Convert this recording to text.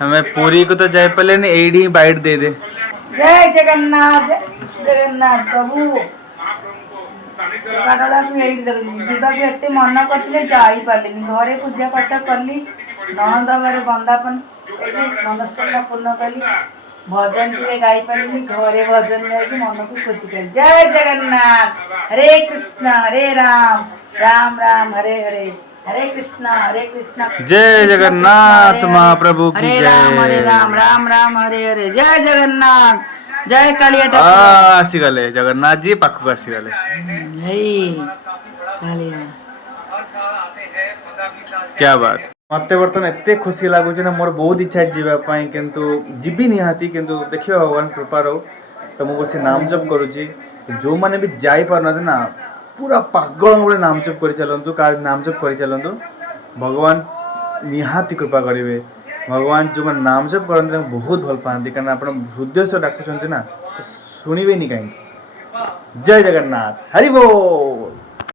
हमें पूरी को तो जाए पहले नहीं एडी बाइट दे दे। जय जगन्नाथ जगन्नाथ प्रभु जीवाक एत मन करते जापारे घरे पूजा पाठ कली नणंद घरे बंदापन मनस्कामना पूर्ण कली भजन टे गाई पारि घरे भजन गाई मन को खुशी करी। जय जगन्नाथ हरे कृष्ण हरे राम राम राम हरे हरे हरे कृष्ण जय जगन्नाथ महाप्रभु की हरे जय। राम राम राम हरे हरे जय जगन्नाथ जय कालिया आसीगले जगन्नाथ जी पाखक आसीगले। क्या बात मत बर्तमान एत खुशी लगुच ना मोर बहुत इच्छा जावाई किंतु जीवी निहाती किंतु देखिए भगवान कृपा रो तो मुझे बस नाम जप करुच्ची जो मैंने भी जाई पार ना पूरा पागल भाव नाम जप कर चलतु का नाम जप कर चलतु भगवान निहाती कृपा करेंगे। भगवान जो मैं नाम जप करते बहुत भल पाती कारण आप हृदय से डाकुंट ना तो शुणे कहीं। जय जगन्नाथ हरि बोल।